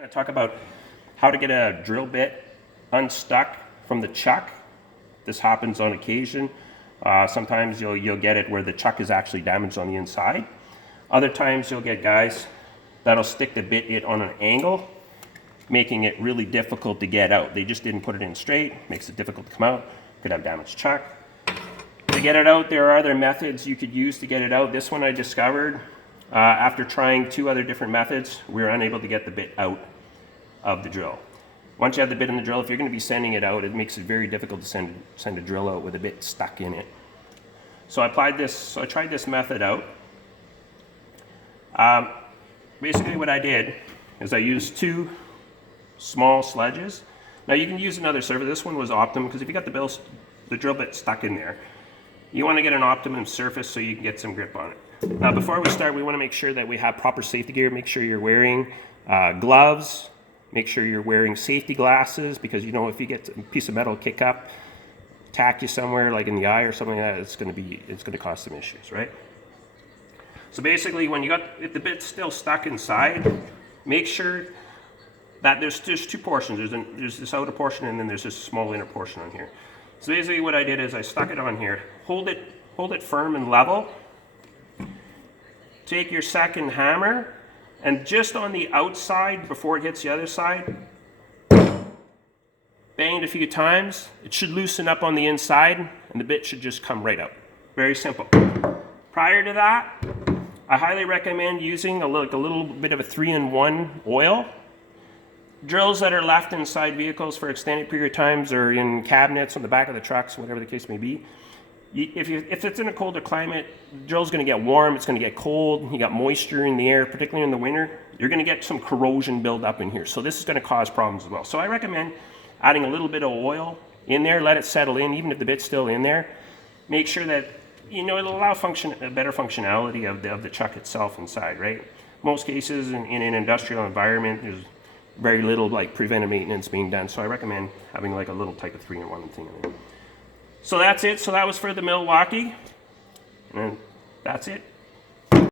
I'm going to talk about how to get a drill bit unstuck from the chuck. This happens on occasion. Sometimes you'll get it where the chuck is actually damaged on the inside. Other times you'll get guys that'll stick the bit in on an angle, making it really difficult to get out. They just didn't put it in straight, makes it difficult to come out. Could have damaged chuck. To get it out, there are other methods you could use to get it out. This one I discovered after trying 2 other different methods. We were unable to get the bit out of the drill. Once you have the bit in the drill, if you're going to be sending it out, it makes it very difficult to send a drill out with a bit stuck in it. So I tried this method out. Basically what I did is I used 2 small sledges. Now you can use another surface. This one was optimum because if you got the drill bit stuck in there, you want to get an optimum surface so you can get some grip on it. Now before we start, we want to make sure that we have proper safety gear. Make sure you're wearing gloves. Make sure you're wearing safety glasses, because you know if you get a piece of metal kick up, attack you somewhere like in the eye or something like that, it's going to cause some issues, right? So basically, if the bit's still stuck inside, make sure that there's 2 portions. There's this outer portion and then there's this small inner portion on here. So basically what I did is I stuck it on here. Hold it firm and level. Take your second hammer and just on the outside before it hits the other side, bang it a few times. It should loosen up on the inside and the bit should just come right out. Very simple. Prior to that, I highly recommend using a little bit of a 3-in-1 oil. Drills that are left inside vehicles for extended period of times or in cabinets on the back of the trucks, whatever the case may be. If it's in a colder climate, the drill's going to get warm, it's going to get cold, you got moisture in the air, particularly in the winter, you're going to get some corrosion build up in here. So this is going to cause problems as well. So I recommend adding a little bit of oil in there, let it settle in, even if the bit's still in there. Make sure that, it'll allow a better functionality of the chuck itself inside, right? Most cases in an industrial environment, there's very little like preventive maintenance being done. So I recommend having like a little type of 3-in-1 thing in there. So that's it. So that was for the Milwaukee. And that's it.